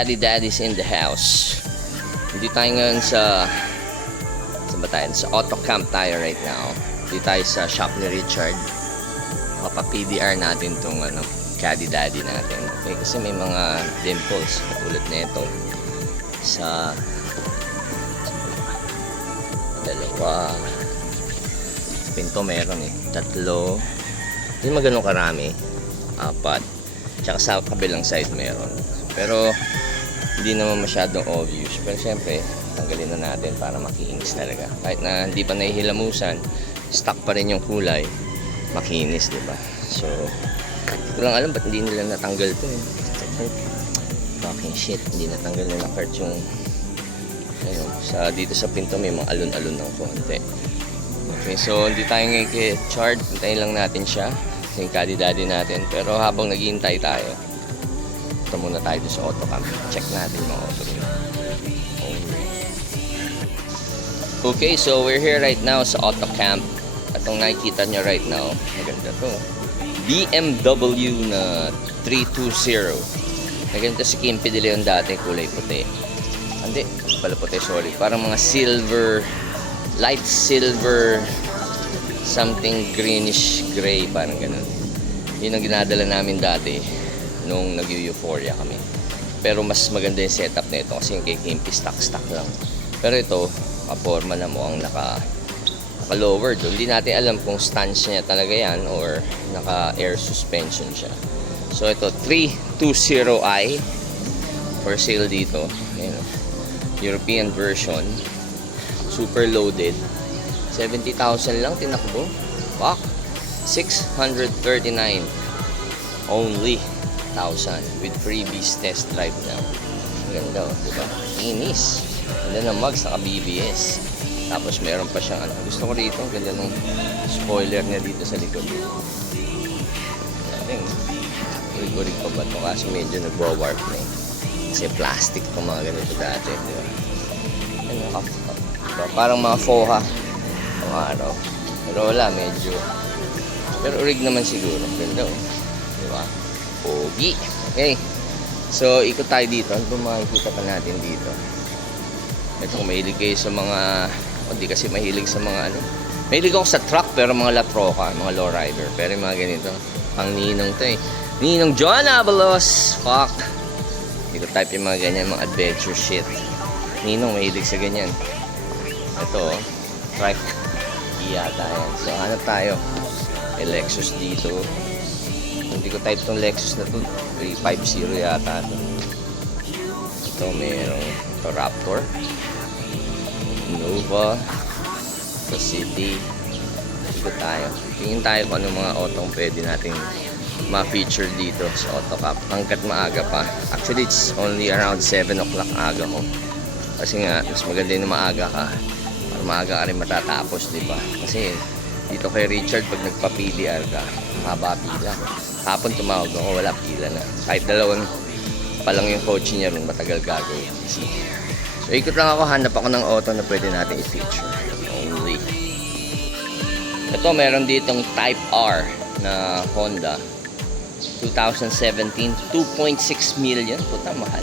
Caddy Daddies in the house. Hindi tayo ngayon sa ba tayo? Sa auto camp tayo right now. Hindi tayo sa shop ni Richard. Mapa-PDR natin tong Caddy Daddy natin. Okay, kasi may mga dimples katulad nito sa dalawa. Sa pinto meron tatlo. Hindi magano karami. Apat. Tsaka sa kabilang side meron. Pero hindi naman masyadong obvious. Pero syempre, tanggalin na natin para makinis talaga. Kahit na hindi pa nahihilamusan, stuck pa rin yung kulay, makinis, diba? So, hindi ko lang alam ba't hindi nila natanggal to Fucking shit, hindi natanggal nila Kurt yung dito sa pinto may mga alon-alon ng konti. Okay, so hindi tayo ngayon kay Chard. Hintayin lang natin siya. Yung Caddy Daddy natin. Pero habang naghihintay tayo, ito muna tayo sa auto camp. Check natin yung auto rin. Okay, so we're here right now sa auto camp. Atong nakikita nyo right now, maganda to. BMW na 320. Naganda si Kimpi De Leon dati, kulay puti. Hindi, pala puti, sorry. Parang mga silver, light silver, something greenish gray, parang ganun. Yun ang ginadala namin dati nung nag-euphoria kami. Pero mas maganda yung setup na ito kasi yung kay Kimpi stock lang. Pero ito, kaporma na mo ang naka-lower doon. Hindi natin alam kung stance niya talaga yan or naka-air suspension siya. So ito, 320i for sale dito. Ayan, European version. Super loaded. 70,000 lang tinakbo. Fuck. 639 only 1,000 with freebies test drive na. Ganda, diba? Inis. Ganda ng mags, naka BBS. Tapos meron pa siyang gusto ko rito, ganda ng spoiler niya dito sa likod. Urig-urig pa ba ito? Kasi medyo nagwa-warp na kasi plastic itong mga ganito dati, diba? Parang mga foha ang araw. Pero wala, medyo pero urig naman siguro. Ganda, diba? Pogi. Okay, so ikot tayo dito. Ano ba makikita pa natin dito? Ito, kung mahilig kayo sa mga hindi kasi mahilig sa mga mahilig ako sa truck pero mga latroka, mga lowrider. Pero yung mga ganito pang ninong to Ninong John Avalos. Fuck, hindi ko type yung mga ganyan, mga adventure shit. Ninong mahilig sa ganyan. Ito, trike yata yan. So hanap tayo. May Lexus dito. Hindi ko type tong Lexus na to. 350 yata to. Ito mayroong Raptor, Nova, ito City. Dito tayo. Tingin tayo kung anong mga autong pwede nating ma-feature dito sa auto camp. Hanggat maaga pa. Actually, it's only around 7 o'clock aga ko. Kasi nga, mas maganda yung maaga ka. Para maaga ka rin matatapos, diba? Kasi dito kay Richard, pag nagpa-PDR ka, haba pila. Hapon tumawag ako, wala pila na. Kahit dalawang pa lang yung coach niya rin, matagal gagawin. So ikot lang ako, hanap ako ng auto na pwede natin i-feature. Only. Ito, meron ditong Type R na Honda. 2017, 2.6 million. Puta, mahal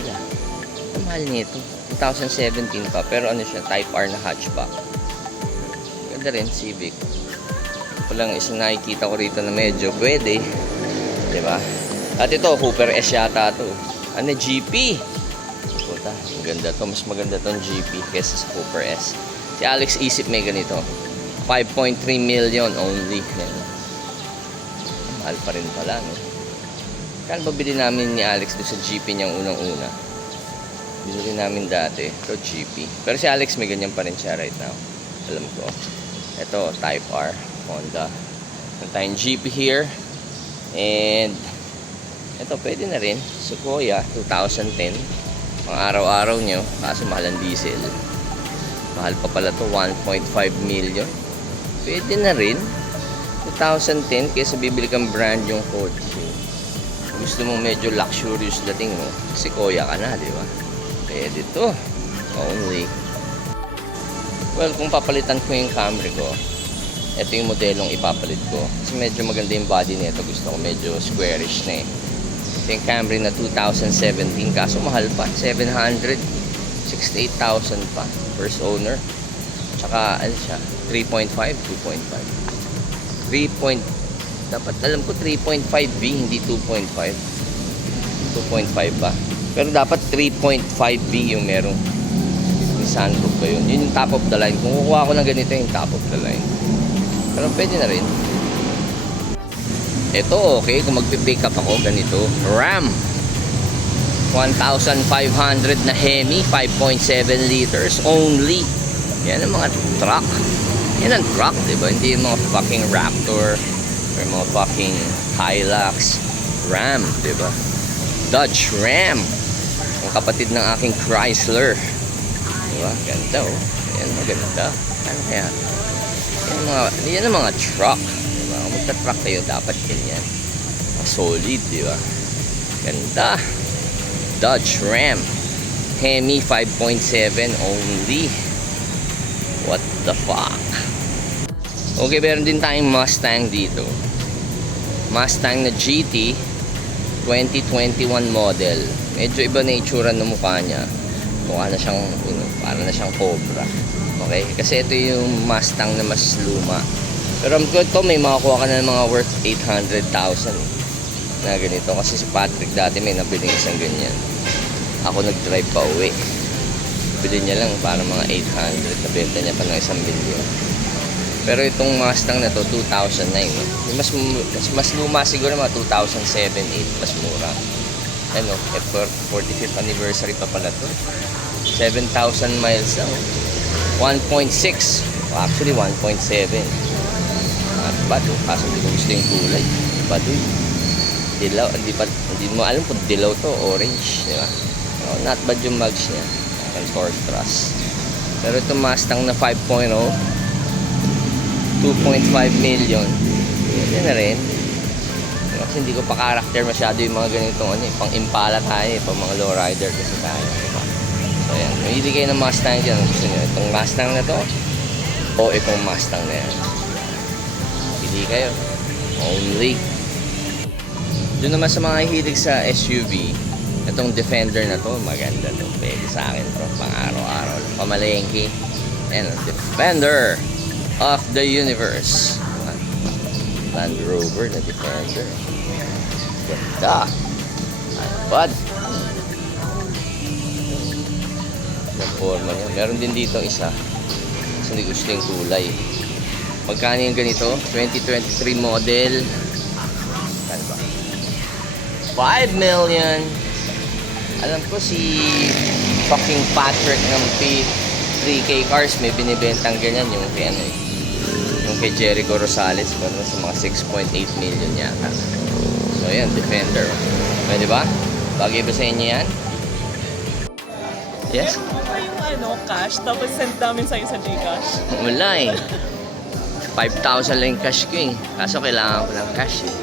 Ang mahal nito. 2017 pa, pero ano siya, Type R na hatchback. Ganda rin, Civic. Walang isang nakikita ko rito na medyo pwede, diba? At ito, Hooper S yata to. GP. Puta, maganda to. Mas maganda tong GP kesa sa Hooper S. Si Alex isip may ganito. 5.3 million only. Mahal pa rin pala, no? Kaya babili namin ni Alex doon sa GP niyang unang-una. Binili namin dati. Ito GP. Pero si Alex may ganyan pa rin siya right now. Alam ko. Ito, Type R. Honda. Meron tayong GP here. And ito pwede na rin. Sequoia 2010. Mga araw-araw nyo. Kaso mahal ang diesel. Mahal pa pala to, 1.5 million. Pwede na rin. 2010 kaysa bibili kang brand yung kotse. Gusto mo medyo luxurious dating mo, Sequoia ka na, di ba? Pwede to. Only. Well, kung papalitan ko yung Camry ko, ito yung modelong ipapalit ko. Kasi medyo maganda yung body nito. Gusto ko medyo squarish na Ito yung Camry na 2017. Kaso mahal pa. 768,000 pa. First owner. Tsaka, ano siya? 3.5, 2.5. 3. Dapat alam ko 3.5B, hindi 2.5. 2.5 ba? Pero dapat 3.5B yung meron. Sunroof pa yun. Yun yung top of the line. Kung kukuha ko ng ganito yung top of the line. Pero pwede na rin. Ito okay. Kung magpipick up ako, ganito. Ram 1,500 na Hemi, 5.7 liters only. Yan ang mga truck. Yan ang truck, diba? Hindi yung mga fucking Raptor or mga fucking Hilux. Ram, diba? Dodge Ram. Ang kapatid ng aking Chrysler. Diba? Ganda oh. Yan, maganda. Ano kaya? Yan ang mga truck. Diba? Kung magta-truck kayo, dapat ganyan. Solid, diba? Ganda. Dodge Ram. Hemi 5.7 only. What the fuck? Okay, meron din tayong Mustang dito. Mustang na GT 2021 model. Medyo iba na itsura ng mukha niya. Mukha na siyang, para na siyang Cobra. Okay? Kasi ito yung Mustang na mas luma. Pero ito, may makakuha ka na ng mga worth 800,000 na ganito. Kasi si Patrick dati may nabiling isang ganyan. Ako nag-drive pa uwi. Bili niya lang para mga 800. Nabenta niya pa ng 1 milyon. Pero itong Mustang na to 2009. Mas luma siguro mga 2007-8. Mas mura. Ano, 45th anniversary pa pala to. 7,000 miles lang. 1.6. Actually 1.7. Bado. Kaso hindi ko gusto yung kulay. Bado. Dilaw. Hindi mo alam kung dilaw to. Orange. Diba? No, not bad yung mags niya. And torque thrust. Pero itong Mustang na 5.0 2.5 million. Yan na rin. Kasi hindi ko pa character masyado yung mga ganitong ano, pang Impala tayo, pang mga lowrider kasi tayo. Diba? So yan, mamili kayo ng Mustang dyan. Gusto nyo, itong Mustang na to o itong Mustang na yan. Pili kayo. Only. Doon naman sa mga hilig sa SUV, itong Defender na to, maganda to. Pwede sa akin to, pang araw-araw. Pamalengke. Ayan, Defender of the Universe. Land Rover na Defender. Ganda. Bad. Yung forma niya. Meron din dito isa. Kasi hindi gusto yung kulay. Magkano yung ganito? 2023 model. Ano ba? 5 million. Alam ko si fucking Patrick ng P3K Cars may binibentang ganyan yung kay ano eh. Yung kay Jericho Rosales, pero sa mga 6.8 million yata. So yan, Defender. Pwede ba? Bagay ba sa inyo yan? Yes? Meron ba yung ano, cash, tapos send namin sa'yo sa Gcash? Wala eh. 5,000 lang yung cash ko eh. Kaso kailangan ko ng cash eh.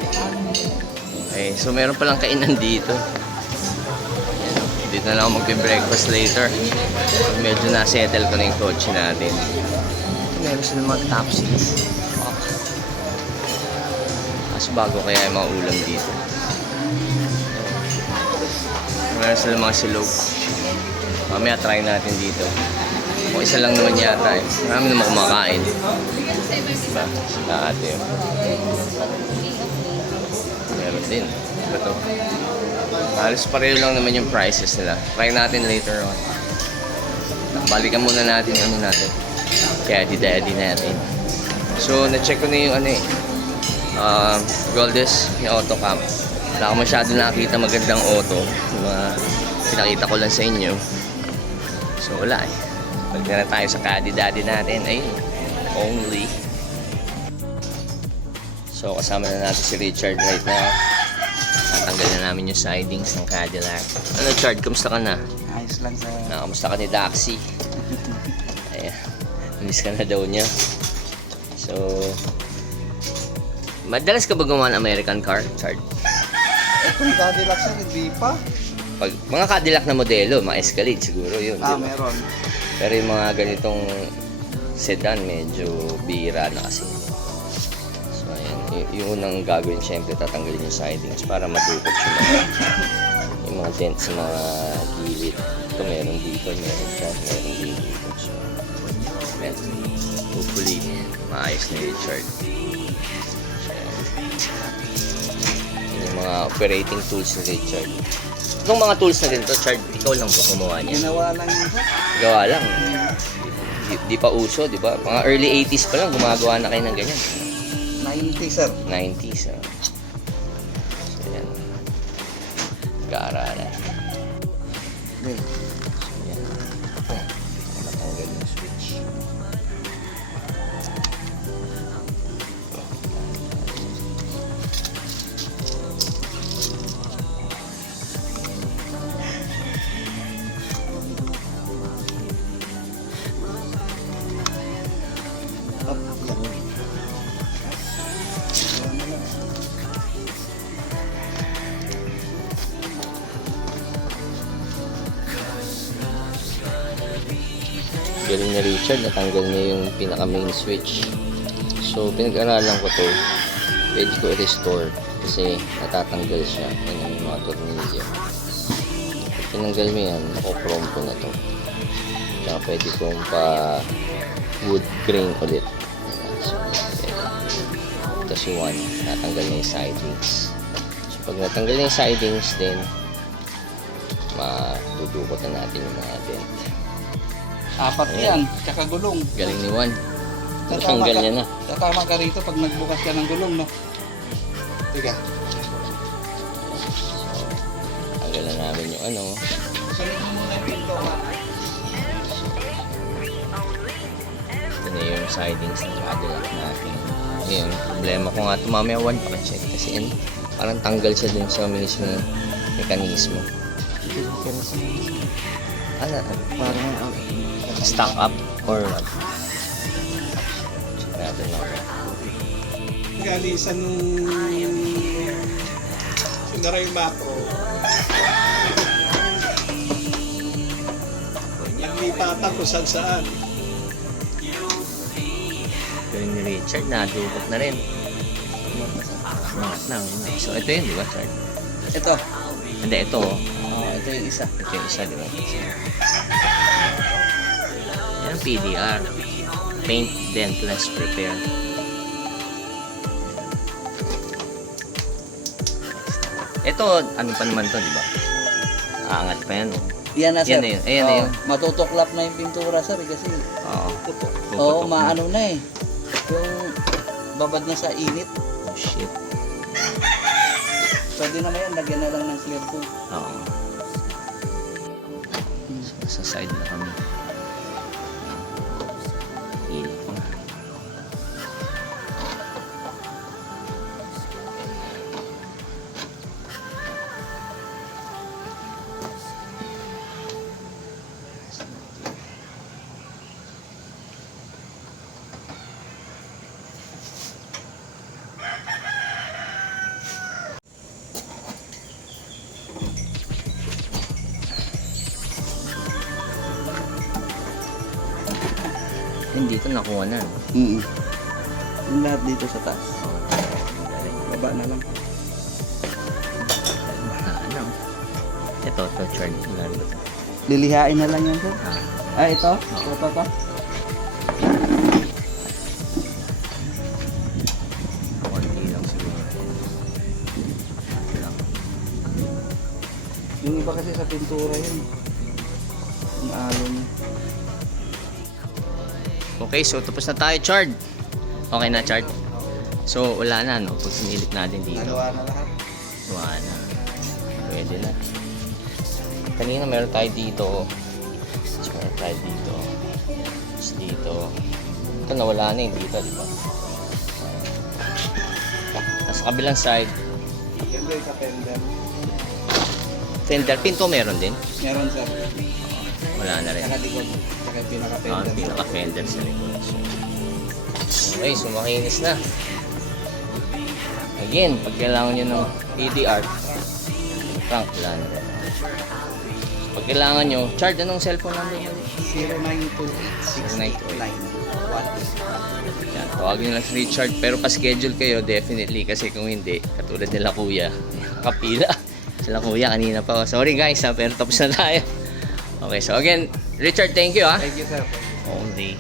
Okay, so meron palang kainan dito. Yan, dito na lang ako magbe-breakfast later. Pag medyo na-settle ko na yung kotse natin. Meron silang mga top seats. Oh. Mas bago kaya yung mga ulam dito. Meron silang mga silog. Mamaya try natin dito. O isa lang naman yata eh. Marami naman kumakain. Diba? Sila ate yun. Meron din. Diba to? Halos pareho lang naman yung prices nila. Try natin later on. Balikan muna natin yung ano natin. Kaya daddy natin. So, na-check ko na yung ano eh. Goldes, yung auto cam. Wala ko masyado nakita magandang auto. Pinakita ko lang sa inyo. So, wala eh. Balik na tayo sa daddy natin. Ayun. Only. So, kasama na natin si Richard right now. Tatanggal na namin yung sidings ng Cadillac. Ano, Chard? Kamusta ka na? Ayos lang sa... Kamusta ka ni Daxi? Ayan. Miss ka na daw niya. So, madalas ka ba gumawa ng American car, Chard? Itong Cadillac siya, hindi pa. Pag, mga Cadillac na modelo, mga Escalade siguro yun. Diba? Meron. Pero yung mga ganitong sedan, medyo bira na kasi. So, ayan. yung unang gagawin, syempre tatanggalin yung sidings para madukot yung mga dents sa mga gilid. Ito meron dito, meron dyan, meron dito. So, ayan. Hopefully, maayos na yung Richard. Yun yung mga operating tools ni Richard. Itong mga tools na ganito, Chard, ikaw lang po gumawa niya. Ginawa lang yun sir. Gawa lang. Di pa uso, di ba? Mga early 80s pa lang, gumagawa na kayo ng ganyan. 90 sir. 90s, ah. So, yan. Kaaralan. Okay. So, yan. Ito. Matanggal yung switch. Up. Galing na Richard, natanggal niya yung pinaka main switch. So, pinag-aralan ko to. Pwede ko i-restore kasi natatanggal siya. Yan yung mga tornilyo. Pag tinanggal mo yan, nako-chrome ko na to. Kaya pwede kong pa wood grain ulit. So, ito si one, natanggal na yung sidings. So, pag natanggal na yung sidings, then madudukot na natin yung mga dent. Apat Ayan. yan, tsaka gulong. Galing ni Juan. Tatama Natanggal ka- niya na. Tatama ka rito pag nagbukas ka ng gulong, no? Tiga. Tanggal na namin yung ano. Sulit mo muna yung pinto, ha? Ito na yung sidings ng Cadillac natin. Ngayon, problema ko nga ito mamaya Juan, check kasi yun, parang tanggal siya dun sa mismo mekanismo. Ano? Parang stock up or what? Check natin lang. Galisan nung sinara yung macro. Naglipatan ko saan. Galing ni Richard, nadukot na rin. Umangat na. So ito yun, di ba, Chard? Ito. Hindi, ito. Oh. Ito yung isa. Ito yung isa, di ba? Yan ang PDR. Paint Dentless Repair. Ito, ano pa naman to, di ba? Aangat pa yan. Oh. Yan na sir. Yan na yun. Ayan na Oo, yun. matutuklap na yung pintura sir kasi. Oo. Oo, Puputok na. maano na eh. Yung babad na sa init. Oh, shit. Pwede naman yan, lagyan na lang ng clear coat. Oo. So, sa side na kami. Init na. Yun dito nakuha na. No? Yung lahat dito sa taas. Baba na lang. Ano? Ito, Chard. Lalo ito. Lilihain na lang yan sir. Ah. Ito. Ito. Konti lang siguro. Lang. Yung iba kasi sa pintura yun. Yung alon. Okay, so tapos na tayo, Chard. Okay na, Chard. So, wala na, no? Pag sinilip natin dito. Nagawa na lahat. Wala na. Pwede na. Kanina meron tayo dito. Tapos meron tayo dito. Tapos dito. Ito nawala na yung dito, di ba? Tapos sa kabilang side, Yan doon sa fender. fender, pinto meron din. Meron sir. Wala na rin. Saka likod. Saka yung Ah, pinaka-fender. pinaka-fender sa likod. Okay, so makinis na. Again, pag kailangan nyo ng PDR, Frank, wala na rin. Pag kailangan nyo, Chard, anong cellphone number mo? 0928-689-1. Yan, tawagin nyo lang si Richard. Pero pa-schedule kayo, definitely. Kasi kung hindi, katulad nila kuya, kapila. Sila kuya, kanina pa. Sorry guys, ha, pero tapos na tayo. Okay, so again, Richard, thank you ha. Thank you, sir. Only